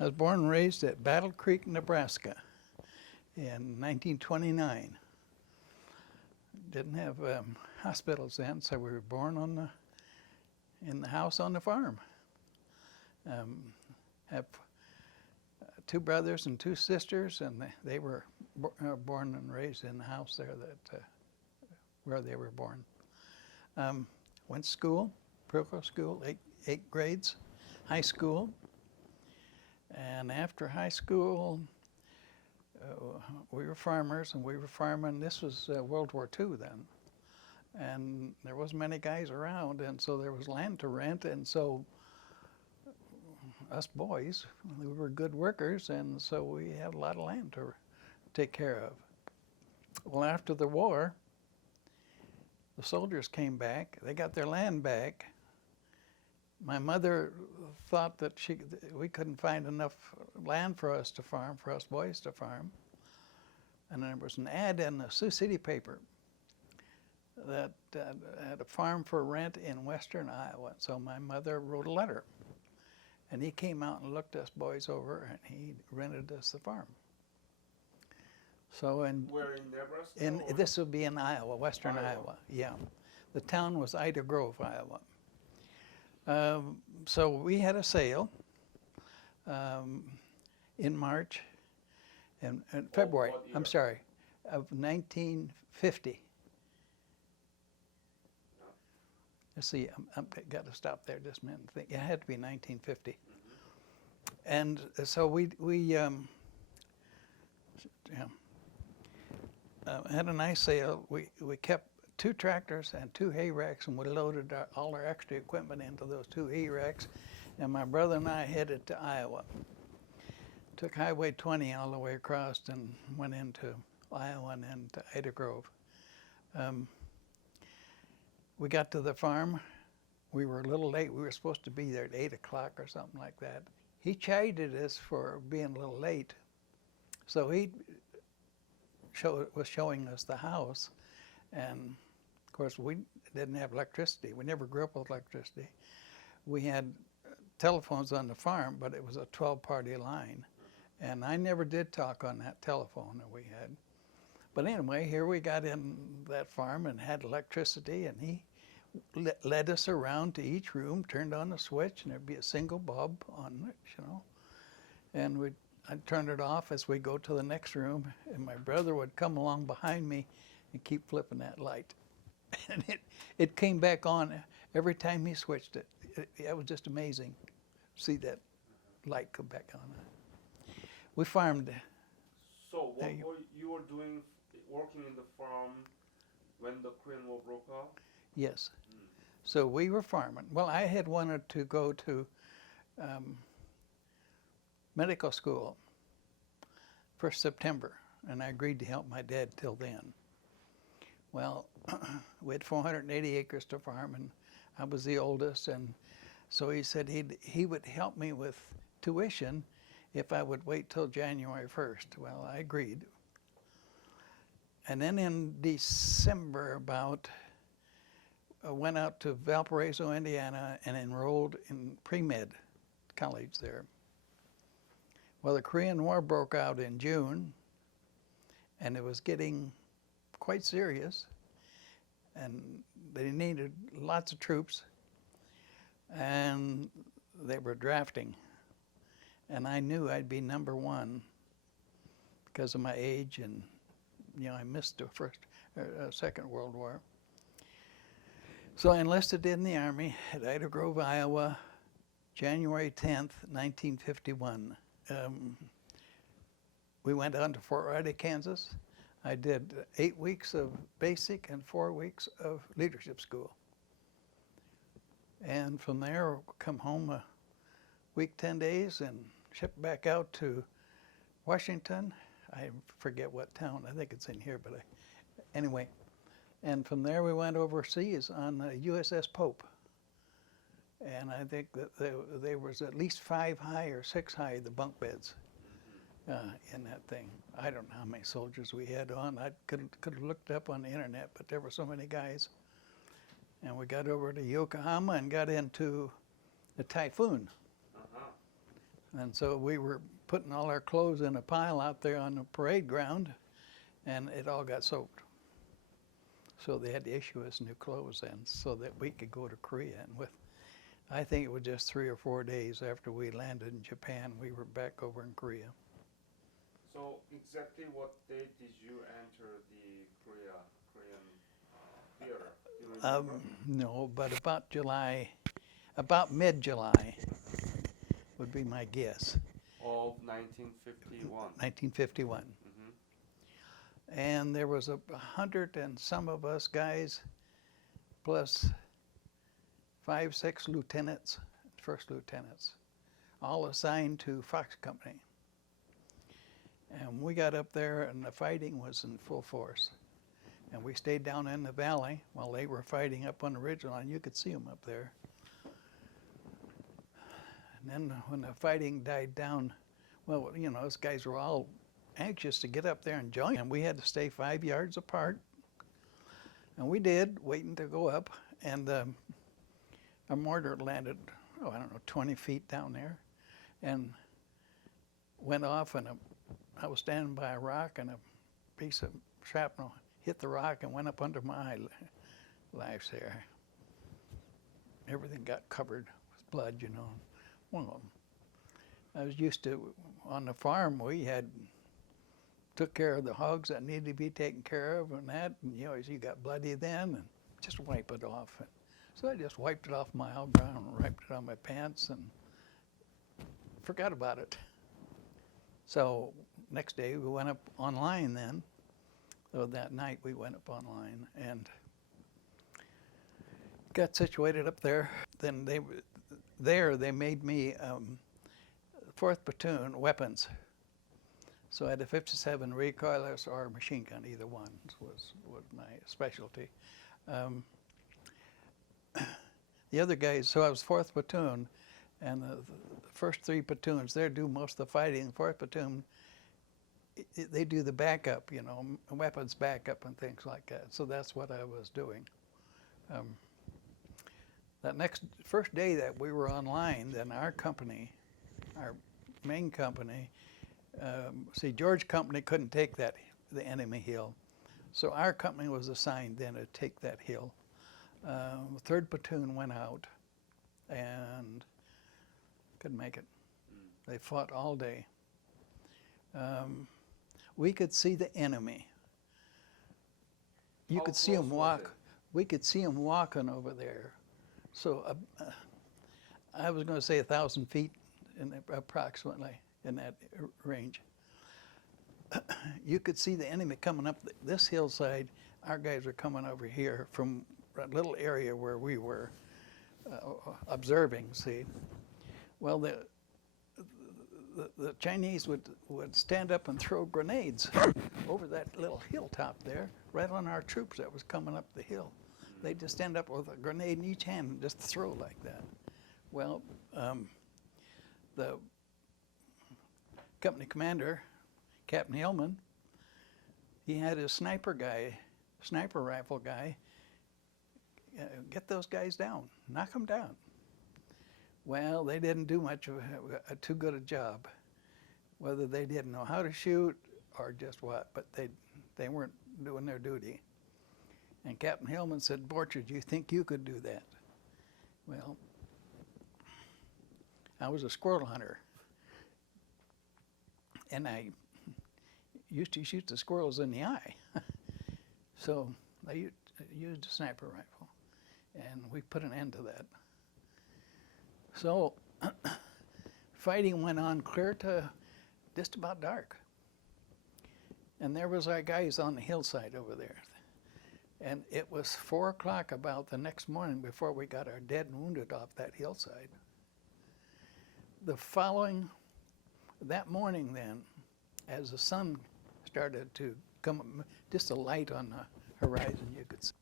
I was born and raised at Battle Creek, Nebraska in 1929. Didn't have hospitals then, so we were born in the house on the farm. Have two brothers and two sisters, and they were born and raised in the house there where they were born. Went to school, parochial school, eight grades, high school, and after high school, we were farmers, and we were farming. This was World War II then, and there wasn't many guys around, and so there was land to rent, and so us boys, we were good workers, and so we had a lot of land to take care of. Well, after the war, the soldiers came back. They got their land back. My mother thought that we couldn't find enough land for us to farm, for us boys to farm. And there was an ad in the Sioux City paper that had a farm for rent in western Iowa. So my mother wrote a letter. And he came out and looked us boys over, and he rented us the farm. So Where in Nebraska? this would be in Iowa, western Iowa. Yeah. The town was Ida Grove, Iowa. So we had a sale in March and February. I'm sorry, of 1950. Let's see. I've got to stop there just a minute. It had to be 1950. And so we had a nice sale. We kept 2 tractors and 2 hay racks, and we loaded all our extra equipment into those 2 hay racks. And my brother and I headed to Iowa. Took Highway 20 all the way across and went into Iowa and then to Ida Grove. We got to the farm. We were a little late. We were supposed to be there at 8 o'clock or something like that. He chided us for being a little late. So he was showing us the house. And of course, we didn't have electricity. We never grew up with electricity. We had telephones on the farm, but it was a 12-party line. And I never did talk on that telephone that we had. But anyway, here we got in that farm and had electricity, and he led us around to each room, turned on the switch, and there'd be a single bulb on it, you know. And I'd turn it off as we go to the next room, and my brother would come along behind me and keep flipping that light. And it came back on every time he switched it. It was just amazing to see that light come back on. We farmed. So what you were doing, working in the farm when the Korean War broke out? Yes. So we were farming. Well, I had wanted to go to medical school for September, and I agreed to help my dad till then. Well, we had 480 acres to farm, and I was the oldest, and so he said he would help me with tuition if I would wait till January 1st. Well, I agreed. And then in December about, I went out to Valparaiso, Indiana, and enrolled in pre-med college there. Well, the Korean War broke out in June, and it was getting quite serious, and they needed lots of troops, and they were drafting. And I knew I'd be number 1 because of my age, and you know, I missed the Second World War. So I enlisted in the Army at Ida Grove, Iowa, January 10th, 1951. We went on to Fort Riley, Kansas. I did 8 weeks of basic and 4 weeks of leadership school. And from there, come home a week, 10 days, and shipped back out to Washington. I forget what town. I think it's in here, but anyway. And from there, we went overseas on the USS Pope. And I think that there was at least 5 high or 6 high, the bunk beds in that thing. I don't know how many soldiers we had on. I could have looked up on the internet, but there were so many guys. And we got over to Yokohama and got into the typhoon. And so we were putting all our clothes in a pile out there on the parade ground, and it all got soaked. So they had to issue us new clothes then so that we could go to Korea. And I think it was just 3 or 4 days after we landed in Japan, we were back over in Korea. So exactly what date did you enter the Korean theater? Do you remember? No, but about mid-July would be my guess. Of 1951. 1951. Mm-hmm. And there was 100 and some of us guys, plus 5, 6 lieutenants, first lieutenants, all assigned to Fox Company. And we got up there and the fighting was in full force. And we stayed down in the valley while they were fighting up on the ridgeline. You could see them up there. And then when the fighting died down, well, you know, those guys were all anxious to get up there and join. And we had to stay 5 yards apart. And we did, waiting to go up. And a mortar landed, 20 feet down there. And went off, and I was standing by a rock, and a piece of shrapnel hit the rock and went up under my eyelash there. Everything got covered with blood, you know. Well, I was used to, on the farm, we took care of the hogs that needed to be taken care of and that, and you know, you got bloody then, and just wipe it off. And so I just wiped it off my outground and wiped it on my pants and forgot about it. So next day we went up online then. So that night we went up online and got situated up there. Then they made me 4th Platoon weapons. So I had a 57 recoilless or machine gun, either one was my specialty. The other guys, so I was 4th Platoon, and the first 3 platoons, they do most of the fighting. 4th Platoon, they do the backup, you know, weapons backup and things like that. So that's what I was doing. That first day that we were online, then our company, our main company, George Company couldn't take the enemy hill. So our company was assigned then to take that hill. 3rd Platoon went out and couldn't make it. They fought all day. We could see the enemy. You could see them walk. We could see them walking over there. So I was going to say 1,000 feet approximately in that range. You could see the enemy coming up this hillside. Our guys were coming over here from a little area where we were observing, see. Well, the Chinese would stand up and throw grenades over that little hilltop there, right on our troops that was coming up the hill. They'd just stand up with a grenade in each hand and just throw like that. Well, the company commander, Captain Hillman, he had his sniper rifle guy, get those guys down, knock them down. Well, they didn't do much of too good a job, whether they didn't know how to shoot or just what, but they weren't doing their duty. And Captain Hillman said, "Borchers, do you think you could do that?" Well, I was a squirrel hunter, and I used to shoot the squirrels in the eye. So I used a sniper rifle, and we put an end to that. So fighting went on clear to just about dark. And there was our guys on the hillside over there. And it was 4 o'clock about the next morning before we got our dead and wounded off that hillside. That morning then, as the sun started to come, just a light on the horizon you could see.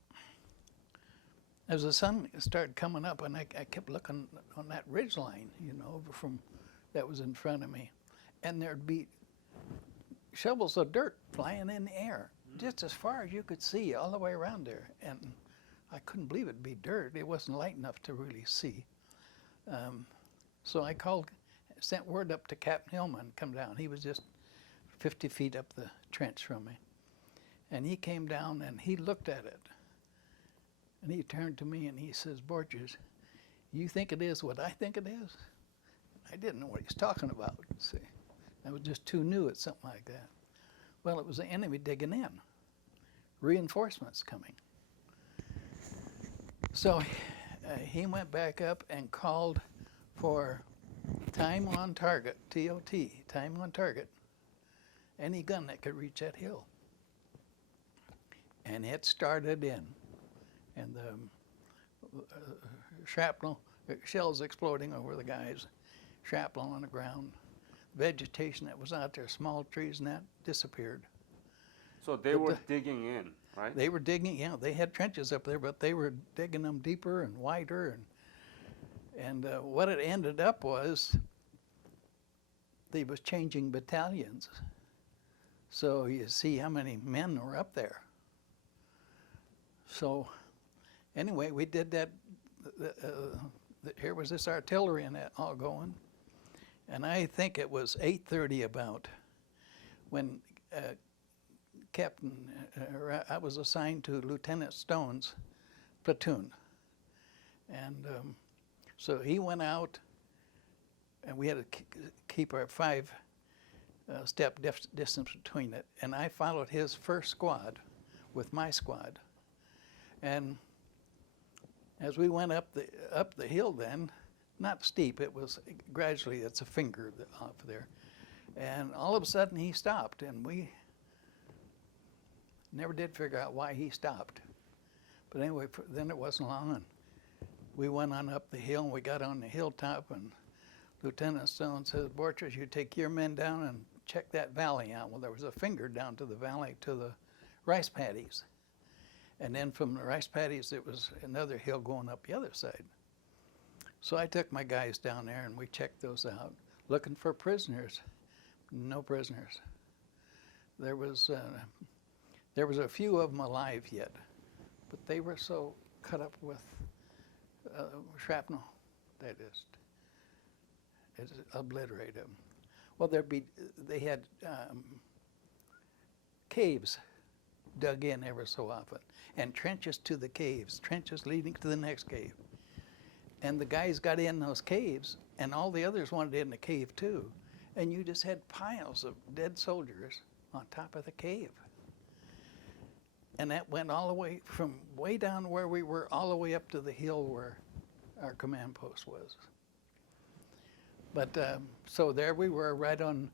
As the sun started coming up, and I kept looking on that ridge line, you know, that was in front of me, and there'd be shovels of dirt flying in the air, just as far as you could see, all the way around there. And I couldn't believe it'd be dirt. It wasn't light enough to really see. So I sent word up to Captain Hillman, come down. He was just 50 feet up the trench from me. And he came down and he looked at it. And he turned to me and he says, Borchers, you think it is what I think it is? I didn't know what he was talking about, see. I was just too new at something like that. Well, it was the enemy digging in. Reinforcements coming. So he went back up and called for time on target, TOT, time on target, any gun that could reach that hill. And it started in, and the shrapnel, shells exploding over the guys, shrapnel on the ground, vegetation that was out there, small trees and that, disappeared. So they were digging in, right? They were digging, yeah, they had trenches up there, but they were digging them deeper and wider, and what it ended up was they was changing battalions. So you see how many men were up there. So anyway, we did that. Here was this artillery and that all going. And I think it was 8:30 about when I was assigned to Lieutenant Stone's platoon. And so he went out, and we had to keep our 5-step distance between it. And I followed his first squad with my squad. And as we went up the hill then, not steep, it was gradually, it's a finger off there. And all of a sudden he stopped, and we never did figure out why he stopped. But anyway, then it wasn't long, and we went on up the hill, and we got on the hilltop, and Lieutenant Stone says, Borchers, you take your men down and check that valley out. Well, there was a finger down to the valley to the rice paddies. And then from the rice paddies, there was another hill going up the other side. So I took my guys down there, and we checked those out, looking for prisoners. No prisoners. There was a few of them alive yet, but they were so cut up with shrapnel, it obliterated them. Well, they had caves dug in ever so often, and trenches to the caves, trenches leading to the next cave. And the guys got in those caves, and all the others wanted in the cave too. And you just had piles of dead soldiers on top of the cave. And that went all the way from way down where we were all the way up to the hill where our command post was. But so there we were right on,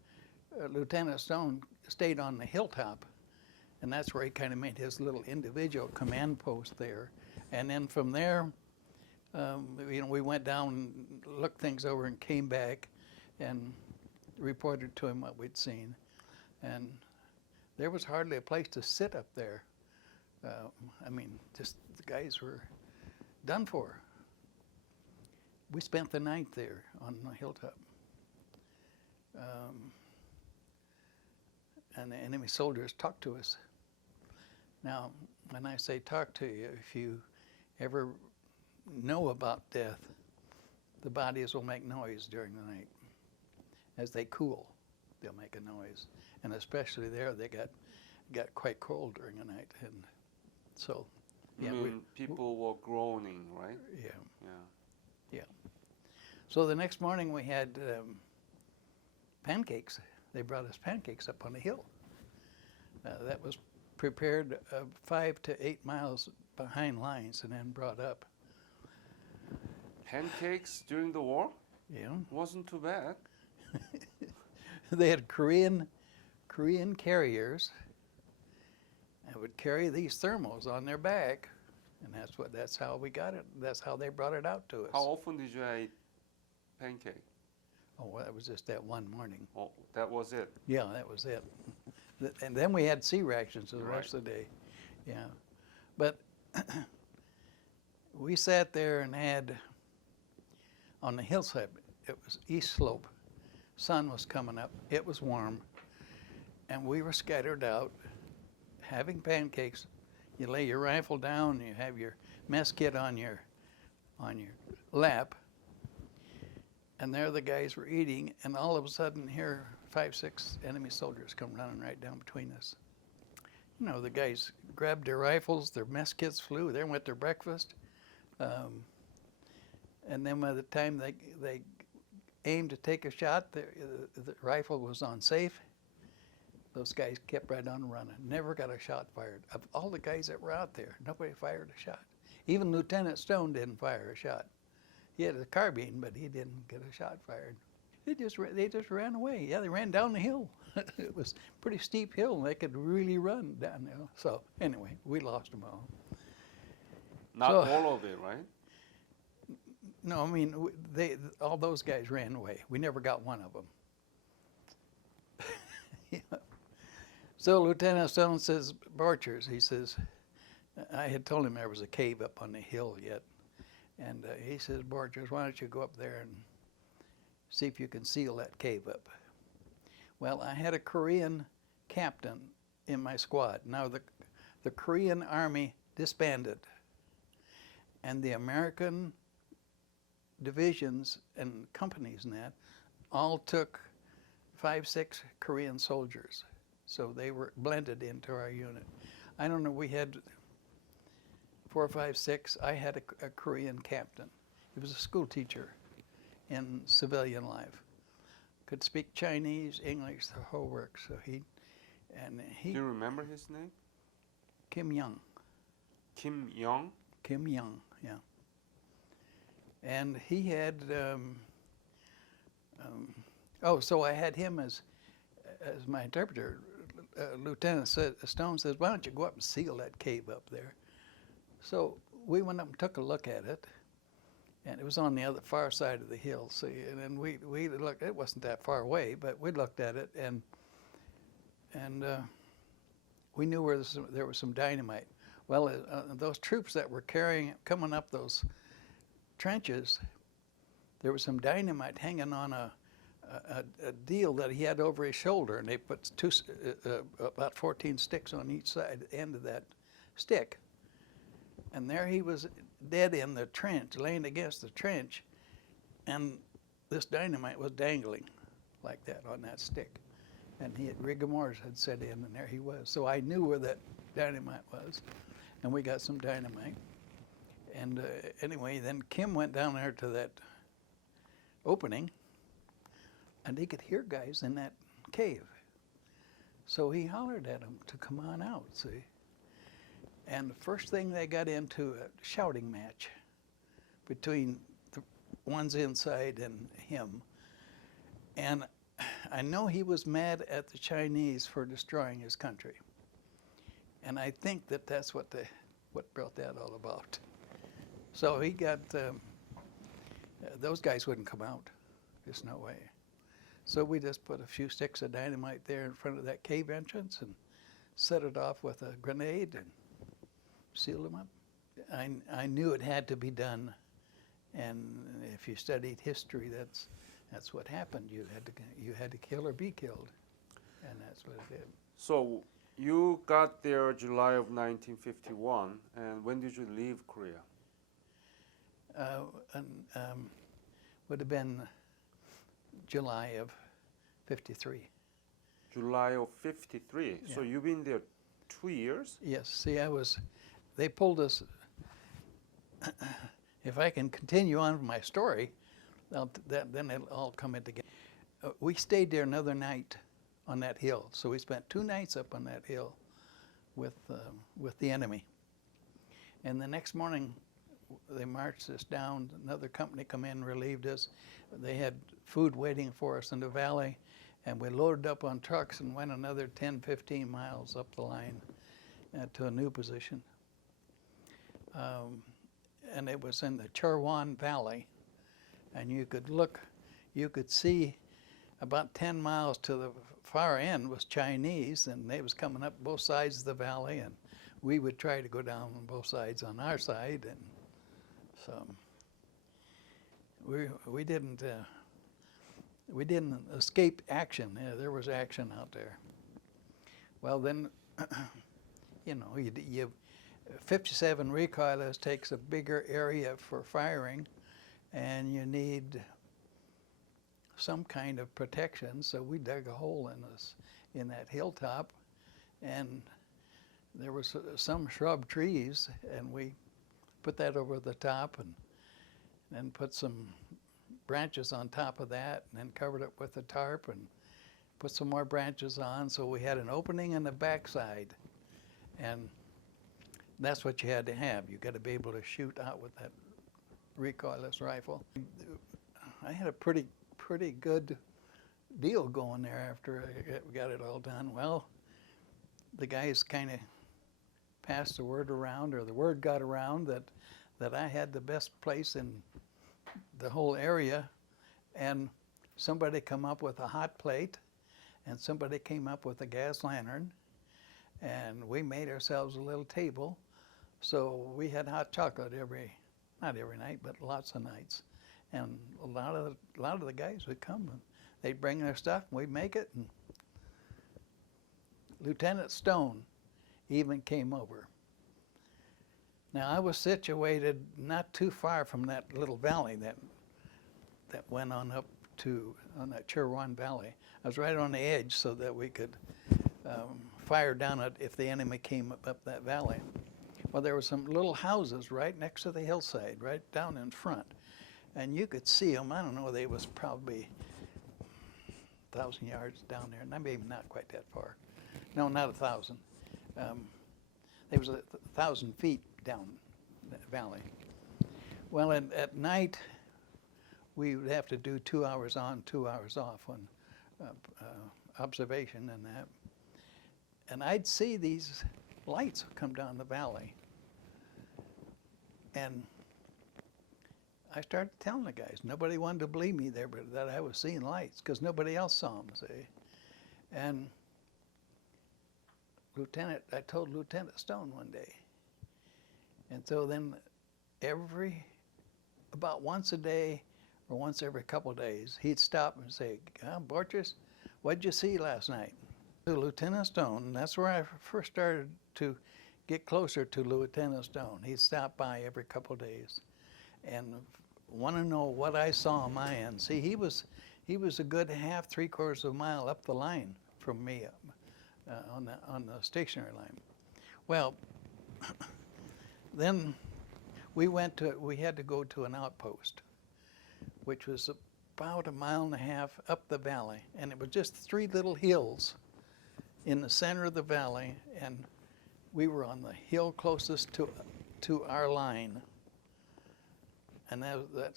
Lieutenant Stone stayed on the hilltop, and that's where he kind of made his little individual command post there. And then from there, we went down and looked things over and came back and reported to him what we'd seen. And there was hardly a place to sit up there. Just the guys were done for. We spent the night there on the hilltop. And the enemy soldiers talked to us. Now, when I say talk to you, if you ever know about death, the bodies will make noise during the night. As they cool, they'll make a noise. And especially there, they got quite cold during the night. And so, yeah. People were groaning, right? Yeah. Yeah. Yeah. So the next morning we had pancakes. They brought us pancakes up on the hill. That was prepared 5 to 8 miles behind lines and then brought up. Pancakes during the war? Yeah. Wasn't too bad. They had Korean carriers and would carry these thermals on their back, and that's how we got it. That's how they brought it out to us. How often did you eat pancake? Oh, well, that was just that one morning. Oh, that was it. Yeah, that was it. And then we had sea rations the rest of the day. Yeah. But we sat there and had, on the hillside, it was east slope. Sun was coming up. It was warm. And we were scattered out having pancakes. You lay your rifle down, you have your mess kit on your lap, And there the guys were eating, and all of a sudden here 5, 6 enemy soldiers come running right down between us. You know, the guys grabbed their rifles, their mess kits flew, they went their breakfast. And then by the time they aimed to take a shot, the rifle was unsafe. Those guys kept right on running. Never got a shot fired. Of all the guys that were out there, nobody fired a shot. Even Lieutenant Stone didn't fire a shot. He had a carbine, but he didn't get a shot fired. They just ran away. Yeah, they ran down the hill. It was a pretty steep hill, and they could really run down there. So anyway, we lost them all. Not So- all of it, right? No, I mean, all those guys ran away. We never got one of them. Yeah. So Lieutenant Stone says, Borchers, he says, I had told him there was a cave up on the hill yet. And he says, Borchers, why don't you go up there and see if you can seal that cave up? Well, I had a Korean captain in my squad. Now, the Korean Army disbanded, and the American divisions and companies and that all took 5, 6 Korean soldiers. So they were blended into our unit. I don't know, we had 4, 5, 6. I had a Korean captain. He was a school teacher in civilian life. Could speak Chinese, English, the whole works. So he, Do you remember his name? Kim Young. Kim Young? Kim Young, yeah. And he had, so I had him as my interpreter. Lieutenant Stone says, why don't you go up and seal that cave up there? So we went up and took a look at it, and it was on the other far side of the hill. See, and then we looked. It wasn't that far away, but we looked at it, and we knew where there was some dynamite. Well, those troops that were coming up those trenches, there was some dynamite hanging on a deal that he had over his shoulder, and they put about 14 sticks on each side end of that stick. And there he was dead in the trench, laying against the trench, and this dynamite was dangling like that on that stick. And rigor mortis had set in, and there he was. So I knew where that dynamite was, and we got some dynamite. And anyway, then Kim went down there to that opening, and he could hear guys in that cave. So he hollered at them to come on out, see. And the first thing they got into a shouting match between the ones inside and him. And I know he was mad at the Chinese for destroying his country. And I think that's what brought that all about. So he got, those guys wouldn't come out. There's no way. So we just put a few sticks of dynamite there in front of that cave entrance and set it off with a grenade and sealed them up. I knew it had to be done, and if you studied history, that's what happened. You had to kill or be killed, and that's what it did. So you got there July of 1951, and when did you leave Korea? Would have been July of '53. July of 53. Yeah. So you've been there 2 years? Yes. See, they pulled us. If I can continue on with my story, then it'll all come in together. We stayed there another night on that hill. So we spent 2 nights up on that hill with the enemy. And the next morning, they marched us down. Another company come in, relieved us. They had food waiting for us in the valley, and we loaded up on trucks and went another 10, 15 miles up the line to a new position. And it was in the Chorwan Valley, and you could see about 10 miles to the far end was Chinese, and they was coming up both sides of the valley, and we would try to go down on both sides on our side, and so we didn't escape action. Yeah, there was action out there. Well, then, you know, you 57 recoilless takes a bigger area for firing, and you need some kind of protection, so we dug a hole in that hilltop, and there was some shrub trees, and we put that over the top and then put some branches on top of that, and then covered it with a tarp and put some more branches on, so we had an opening in the backside. And that's what you had to have. You got to be able to shoot out with that recoilless rifle. I had a pretty good deal going there after I got it all done. Well, the guys kind of passed the word around, or the word got around that I had the best place in the whole area, and somebody come up with a hot plate, and somebody came up with a gas lantern, and we made ourselves a little table. So we had hot chocolate not every night, but lots of nights. And a lot of the guys would come, and they'd bring their stuff, and we'd make it. And Lieutenant Stone even came over. Now, I was situated not too far from that little valley that went on up on that Chirwan Valley. I was right on the edge so that we could fire down it if the enemy came up that valley. Well, there were some little houses right next to the hillside, right down in front. And you could see them. I don't know, they was probably 1,000 yards down there. Maybe not quite that far. No, not 1,000. There was 1,000 feet down that valley. Well, at night, we would have to do 2 hours on, 2 hours off on observation and that. And I'd see these lights come down the valley. And I started telling the guys. Nobody wanted to believe me there, but that I was seeing lights, because nobody else saw them, see. And I told Lieutenant Stone one day. And so then about once a day or once every couple of days, he'd stop and say, Borchers, what'd you see last night? To Lieutenant Stone, and that's where I first started to get closer to Lieutenant Stone. He'd stop by every couple of days and want to know what I saw on my end. See, he was a good half, 3/4 of a mile up the line from me on the stationary line. Well, then we had to go to an outpost, which was about 1.5 miles up the valley, and it was just 3 little hills in the center of the valley, and we were on the hill closest to our line. And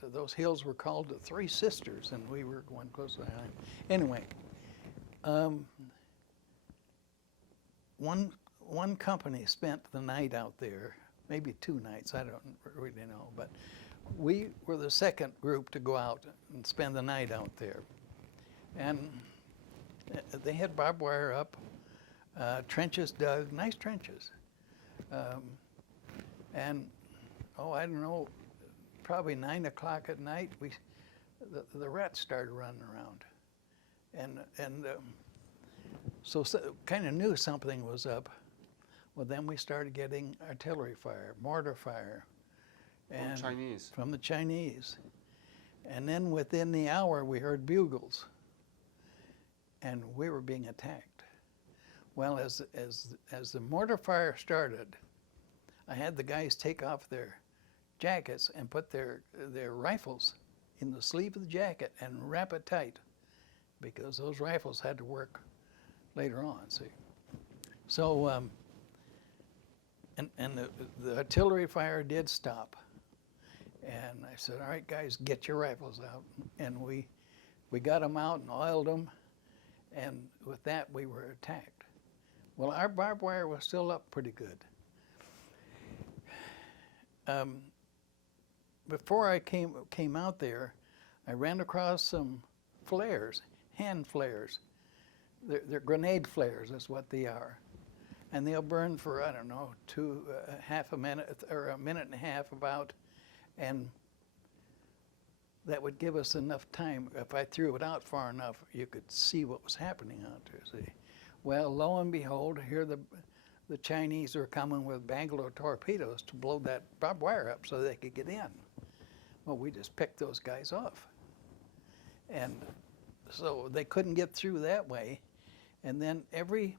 those hills were called the Three Sisters, and we were going close to our line. Anyway, one company spent the night out there, maybe 2 nights, I don't really know, but we were the second group to go out and spend the night out there. And they had barbed wire up, trenches dug, nice trenches. And, I don't know, probably 9 o'clock at night, the rats started running around. And so kind of knew something was up. Well, then we started getting artillery fire, mortar fire. From Chinese? From the Chinese. And then within the hour, we heard bugles. And we were being attacked. Well, as the mortar fire started, I had the guys take off their jackets and put their rifles in the sleeve of the jacket and wrap it tight, because those rifles had to work later on, see. So, and the artillery fire did stop. And I said, all right, guys, get your rifles out. And we got them out and oiled them, and with that, we were attacked. Well, our barbed wire was still up pretty good. Before I came out there, I ran across some flares, hand flares. They're grenade flares, is what they are. And they'll burn for, I don't know, half a minute or 1.5 minutes about, and that would give us enough time. If I threw it out far enough, you could see what was happening out there, see. Well, lo and behold, here the Chinese are coming with Bangalore torpedoes to blow that barbed wire up so they could get in. Well, we just picked those guys off. And so they couldn't get through that way. And then every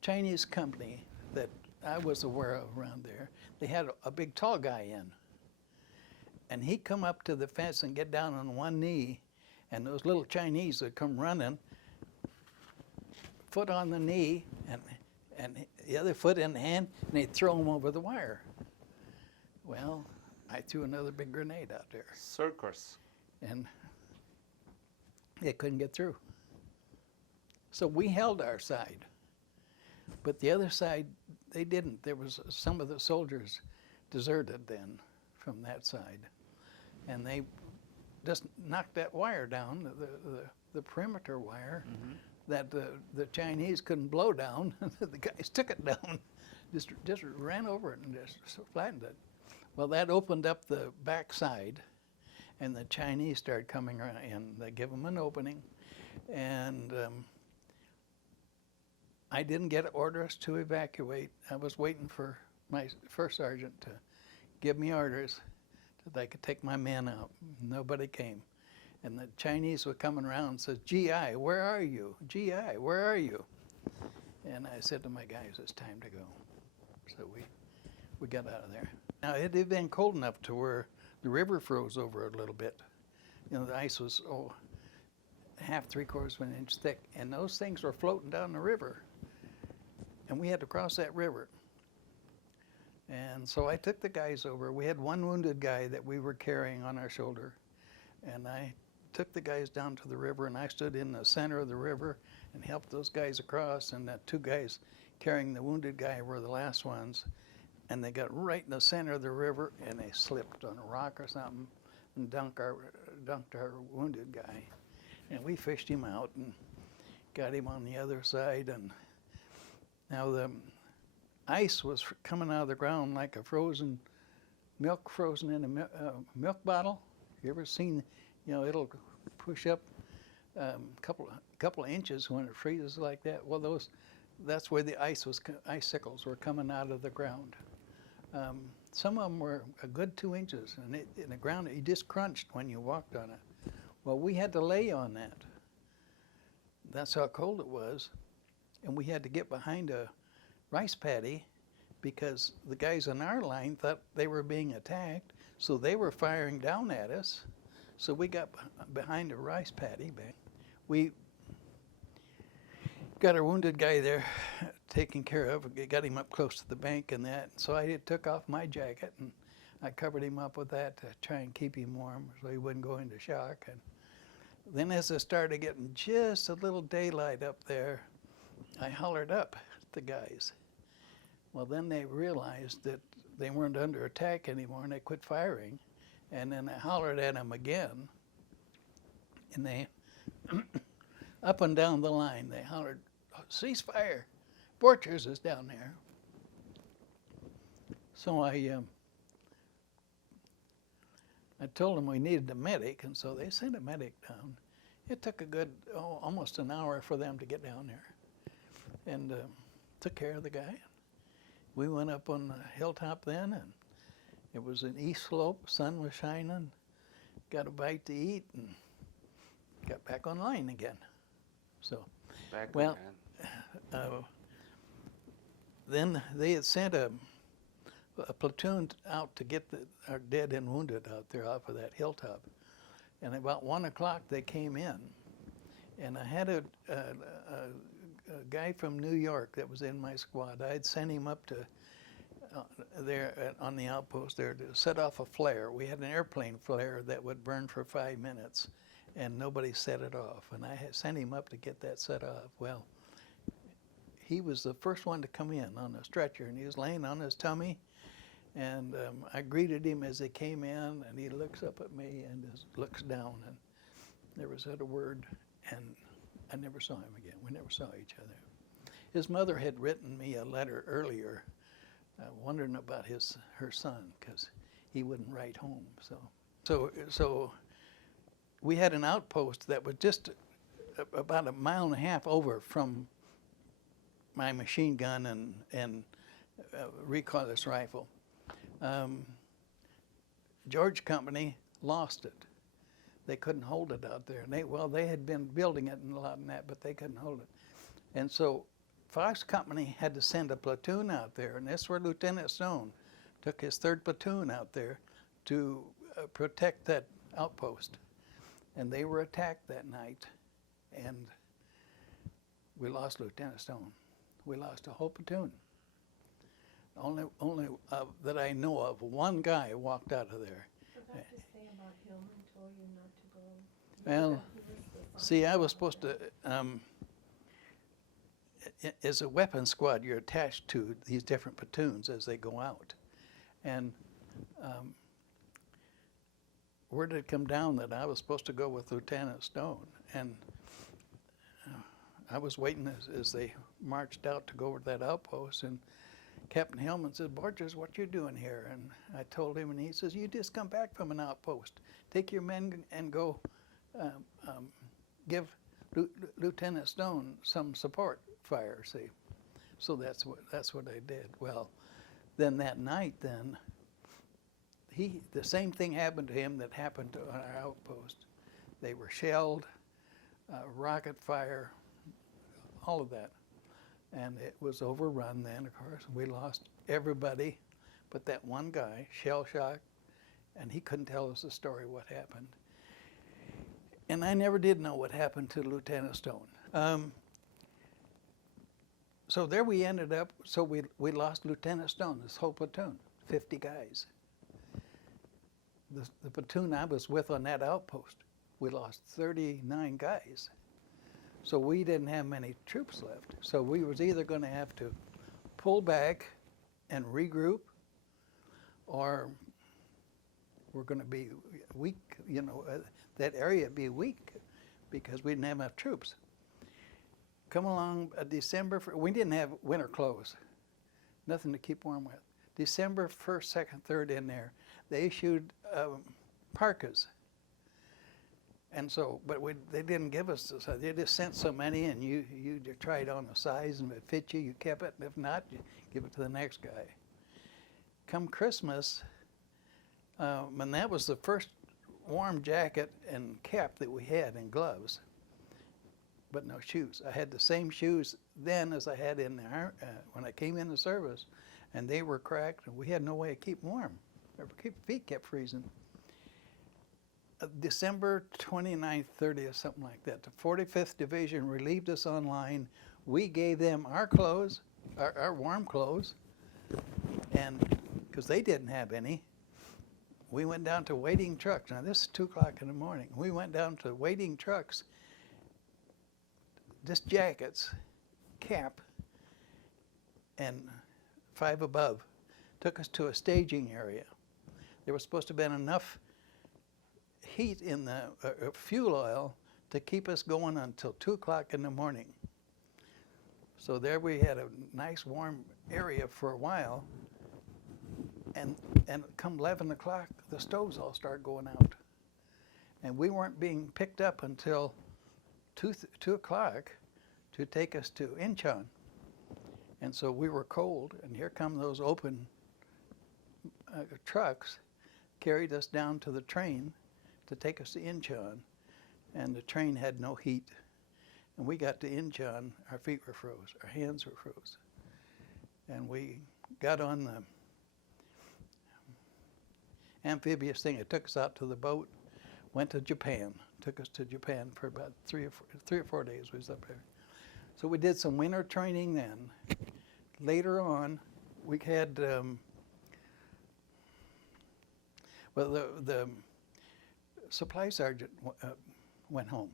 Chinese company that I was aware of around there, they had a big tall guy in. And he'd come up to the fence and get down on one knee, and those little Chinese would come running, foot on the knee, and the other foot in the hand, and they'd throw him over the wire. Well, I threw another big grenade out there, Circus. and they couldn't get through. So we held our side, but the other side, they didn't. There was some of the soldiers deserted then from that side, and they just knocked that wire down, the perimeter wire, that the Chinese couldn't blow down. The guys took it down, just ran over it and just flattened it. Well, that opened up the back side, and the Chinese started coming around, and they give them an opening, and I didn't get orders to evacuate. I was waiting for my first sergeant to give me orders that I could take my men out. Nobody came. And the Chinese were coming around and said, GI, where are you? GI, where are you? And I said to my guys, it's time to go. So we got out of there. Now, it had been cold enough to where the river froze over a little bit. You know, the ice was, half, 3/4 of an inch thick, and those things were floating down the river. And we had to cross that river. And so I took the guys over. We had one wounded guy that we were carrying on our shoulder. And I took the guys down to the river, and I stood in the center of the river and helped those guys across. And the two guys carrying the wounded guy were the last ones. And they got right in the center of the river, and they slipped on a rock or something and dunked our wounded guy. And we fished him out and got him on the other side. And now the ice was coming out of the ground like a frozen milk frozen in a milk bottle. You ever seen, you know, it'll push up couple of inches when it freezes like that? Well, that's where the icicles were coming out of the ground. Some of them were a good 2 inches, and in the ground, it just crunched when you walked on it. Well, we had to lay on that. That's how cold it was. And we had to get behind a rice paddy because the guys on our line thought they were being attacked, so they were firing down at us. So we got behind a rice paddy. We got our wounded guy there taken care of, got him up close to the bank and that. So I took off my jacket and I covered him up with that to try and keep him warm so he wouldn't go into shock. And then as it started getting just a little daylight up there, I hollered up at the guys. Well, then they realized that they weren't under attack anymore and they quit firing. And then I hollered at them again, and they, up and down the line, they hollered, ceasefire, Borchers is down there. So I told them we needed a medic, and so they sent a medic down. It took a good, almost an hour for them to get down there, and took care of the guy. We went up on the hilltop then, and it was an east slope, sun was shining, got a bite to eat, and got back online again. So, Back well, again. then they had sent a platoon out to get our dead and wounded out there off of that hilltop. And about 1 o'clock they came in, and I had a guy from New York that was in my squad. I had sent him up to there on the outpost there to set off a flare. We had an airplane flare that would burn for 5 minutes, and nobody set it off. And I had sent him up to get that set off. Well, he was the first one to come in on a stretcher, and he was laying on his tummy. And I greeted him as he came in, and he looks up at me and just looks down and never said a word. And I never saw him again. We never saw each other. His mother had written me a letter earlier wondering about her son because he wouldn't write home. So we had an outpost that was just about 1.5 miles over from my machine gun and recoilless rifle. George Company lost it. they couldn't hold it out there. And they had been building it and a lot in that, but they couldn't hold it. And so Fox Company had to send a platoon out there, and that's where Lieutenant Stone took his 3rd platoon out there to protect that outpost. And they were attacked that night, and we lost Lieutenant Stone. We lost a whole platoon. Only that I know of, one guy walked out of there. Forgot to say about Hillman told you not to go. Well, see, I was supposed to, as a weapons squad, you're attached to these different platoons as they go out. And word had come down that I was supposed to go with Lieutenant Stone. And I was waiting as they marched out to go over to that outpost, and Captain Hillman said, "Borchers, what you doing here?" And I told him, and he says, "You just come back from an outpost. Take your men and go give Lieutenant Stone some support fire, see." So that's what I did. Well, then that night, the same thing happened to him that happened to our outpost. They were shelled, rocket fire, all of that. And it was overrun then, of course. We lost everybody but that one guy, shell shocked, and he couldn't tell us the story what happened. And I never did know what happened to Lieutenant Stone. So there we ended up, so we lost Lieutenant Stone, this whole platoon, 50 guys. The platoon I was with on that outpost, we lost 39 guys. So we didn't have many troops left. So we was either going to have to pull back and regroup, or we're going to be weak, that area be weak because we didn't have enough troops. Come along December, we didn't have winter clothes, nothing to keep warm with. December 1st, 2nd, 3rd in there, they issued parkas. And so, but they didn't give us this. They just sent so many, and you tried on the size, and if it fit you, you kept it. And if not, you give it to the next guy. Come Christmas, and that was the first warm jacket and cap that we had, and gloves, but no shoes. I had the same shoes then as I had when I came in the service, and they were cracked, and we had no way to keep warm. Our feet kept freezing. December 29th, 30th, something like that. The 45th Division relieved us on line. We gave them our clothes, our warm clothes, and because they didn't have any, we went down to waiting trucks. Now this is 2 o'clock in the morning. We went down to waiting trucks, just jackets, cap, and 5 above. Took us to a staging area. There was supposed to have been enough heat in the fuel oil to keep us going until 2 o'clock in the morning. So there we had a nice warm area for a while, and come 11 o'clock, the stoves all start going out. And we weren't being picked up until 2 o'clock to take us to Incheon. And so we were cold, and here come those open trucks, carried us down to the train to take us to Incheon, and the train had no heat. And we got to Incheon, our feet were froze, our hands were froze. And we got on the amphibious thing. It took us out to the boat, went to Japan, took us to Japan for about 3 or 4 days we was up there. So we did some winter training then. Later on, we had, the supply sergeant went home.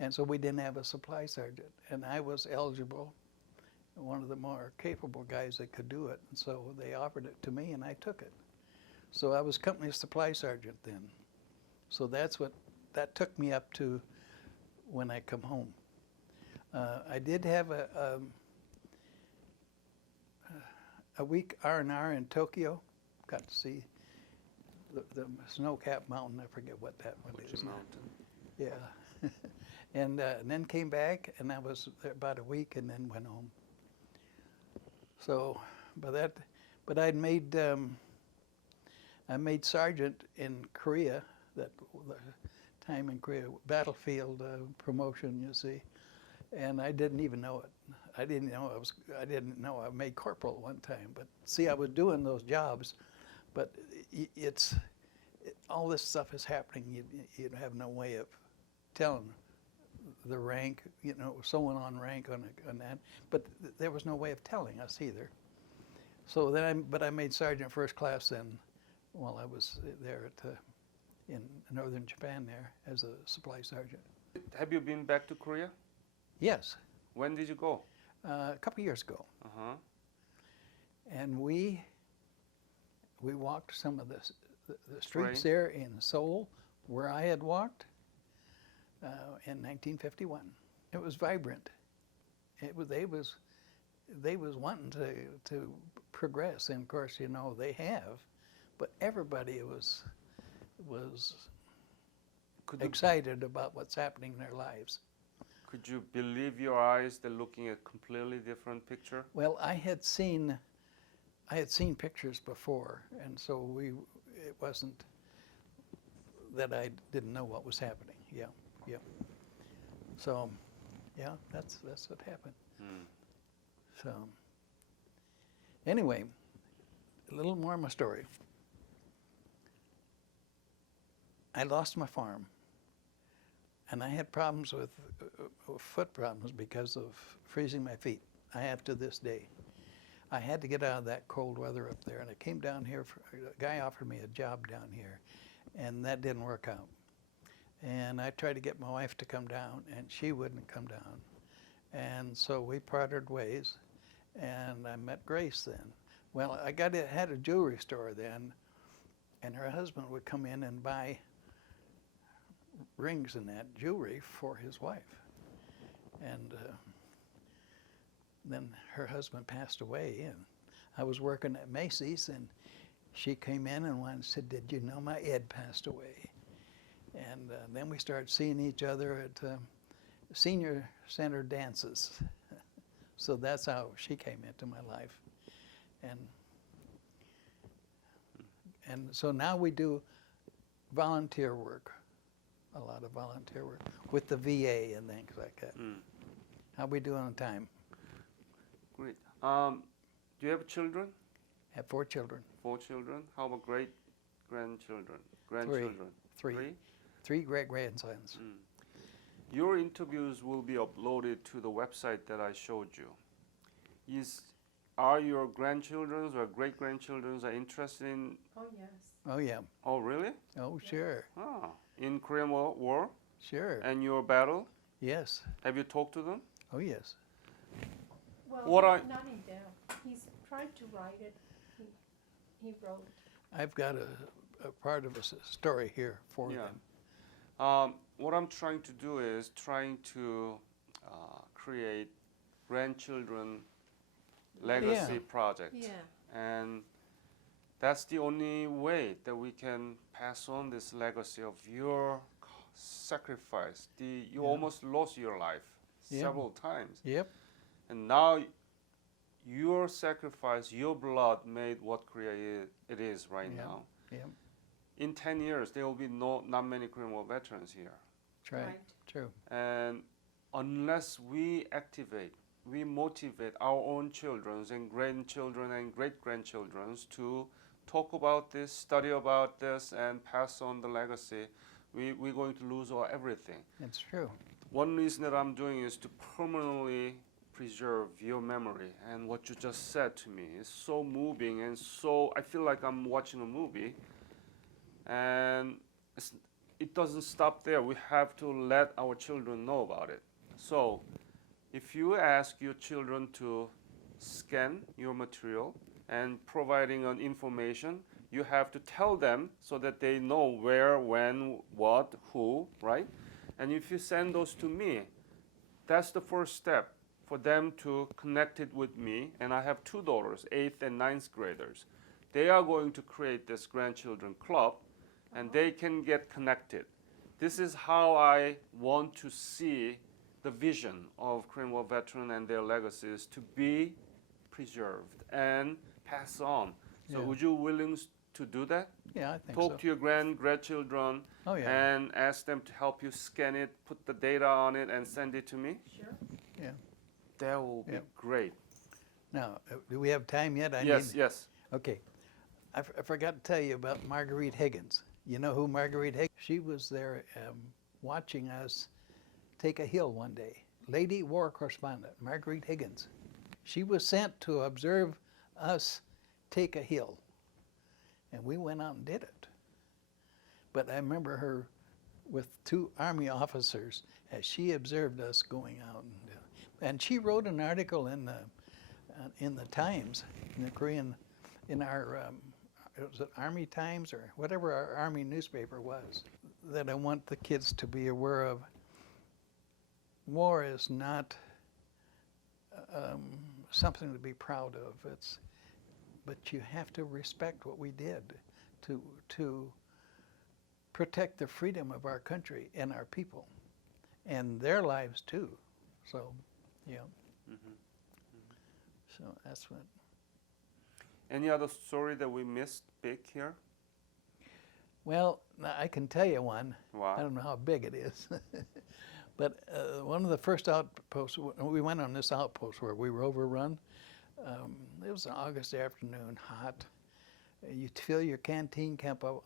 And so we didn't have a supply sergeant. And I was eligible, one of the more capable guys that could do it. And so they offered it to me, and I took it. So I was company supply sergeant then. So that took me up to when I come home. I did have a week R&R in Tokyo. Got to see the snow-capped mountain. I forget what that one is. Mountain. Yeah. And then came back, and I was there about a week, and then went home. So, but I made sergeant in Korea the time in Korea, battlefield promotion, you see, and I didn't even know it. I didn't know I made corporal one time. But see, I was doing those jobs, but all this stuff is happening. You have no way of telling the rank, someone on rank on that. But there was no way of telling us either. So then, I made sergeant first class then, while I was there in northern Japan there as a supply sergeant. Have you been back to Korea? Yes, When did you go? a couple years ago, Uh-huh. and we walked some of the streets Right. there in Seoul, where I had walked in 1951. It was vibrant. They was wanting to progress, and of course, they have, but everybody was excited about what's happening in their lives. Could you believe your eyes? They're looking at a completely different picture. Well, I had seen pictures before, and so it wasn't that I didn't know what was happening. Yeah. So, yeah, that's what happened. Hmm. So, anyway, a little more of my story. I lost my farm, and I had problems with foot problems because of freezing my feet. I have to this day. I had to get out of that cold weather up there, and I came down here. A guy offered me a job down here, and that didn't work out. And I tried to get my wife to come down, and she wouldn't come down. And so we parted ways, and I met Grace then. Well, I had a jewelry store then, and her husband would come in and buy rings and that jewelry for his wife. And then her husband passed away, and I was working at Macy's, and she came in and said, "Did you know my Ed passed away?" And then we started seeing each other at senior center dances. So that's how she came into my life. And so now we do volunteer work, a lot of volunteer work with the VA and things like that. Mm. How we doing on time? Great. Do you have children? I have 4 children. 4 children? How about great-grandchildren? Grandchildren? Three. 3 great-grandsons. Mm. Your interviews will be uploaded to the website that I showed you. Are your grandchildren or great-grandchildren interested in? Oh, yes. Oh, yeah. Oh, really? Oh, sure. Ah, in Korean War Sure. and your battle? Yes. Have you talked to them? Oh, yes. Well, not in depth. He's tried to write it. He wrote. I've got a part of a story here for Yeah. them. What I'm trying to do is trying to create grandchildren legacy project. Yeah. And that's the only way that we can pass on this legacy of your sacrifice. You almost lost your life several times. Yep. And now your sacrifice, your blood made what Korea it is right now. Yep. In 10 years, there will be not many Korean War veterans here. That's right. Right. True. And unless we motivate our own children and grandchildren and great-grandchildren to talk about this, study about this, and pass on the legacy, we're going to lose everything. It's true. One reason that I'm doing is to permanently preserve your memory, and what you just said to me is so moving, and I feel like I'm watching a movie, and it doesn't stop there. We have to let our children know about it. So if you ask your children to scan your material and providing an information, you have to tell them so that they know where, when, what, who, right? And if you send those to me, that's the first step for them to connect it with me. And I have 2 daughters, 8th and 9th graders. They are going to create this grandchildren club, and they can get connected. This is how I want to see the vision of Korean War veterans and their legacies to be preserved and passed on. So Yeah. would you willing to do that? Yeah, I think Talk so. to your grandchildren Oh, yeah. and ask them to help you scan it, put the data on it, and send it to me? Sure. Yeah. That will be Yeah. great. Now, do we have time yet? Yes, yes. Okay. I forgot to tell you about Marguerite Higgins. You know who Marguerite Higgins? She was there watching us take a hill one day. Lady war correspondent, Marguerite Higgins. She was sent to observe us take a hill. And we went out and did it. But I remember her with 2 Army officers as she observed us going out. And she wrote an article in the Times, in the Korean, in our, was it Army Times or whatever our Army newspaper was, that I want the kids to be aware of. War is not something to be proud of. But you have to respect what we did to protect the freedom of our country and our people and their lives too. So, yeah. So that's what. Any other story that we missed big here? Well, I can tell you one. Wow. I don't know how big it is. But one of the first outposts, we went on this outpost where we were overrun. It was an August afternoon, hot. You fill your canteen cap up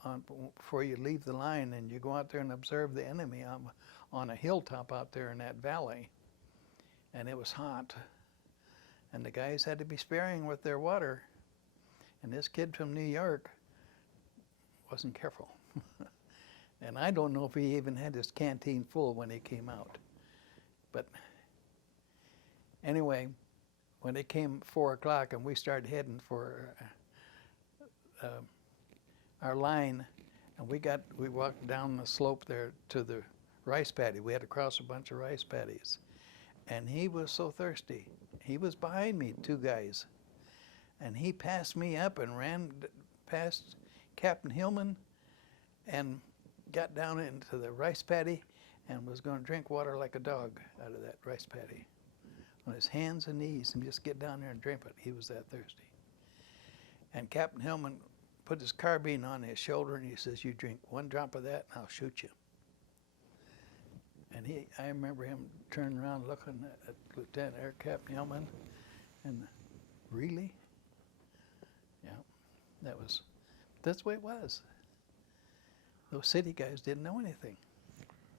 before you leave the line, and you go out there and observe the enemy on a hilltop out there in that valley. And it was hot. And the guys had to be sparing with their water. And this kid from New York wasn't careful. And I don't know if he even had his canteen full when he came out. But anyway, when it came 4 o'clock and we started heading for our line, and we walked down the slope there to the rice paddy. We had to cross a bunch of rice paddies. And he was so thirsty. He was behind me, 2 guys. And he passed me up and ran past Captain Hillman and got down into the rice paddy and was going to drink water like a dog out of that rice paddy on his hands and knees and just get down there and drink it. He was that thirsty. And Captain Hillman put his carbine on his shoulder and he says, "You drink 1 drop of that and I'll shoot you." And I remember him turning around looking at Lieutenant Air Captain Hillman and, "Really?" Yeah, that's the way it was. Those city guys didn't know anything.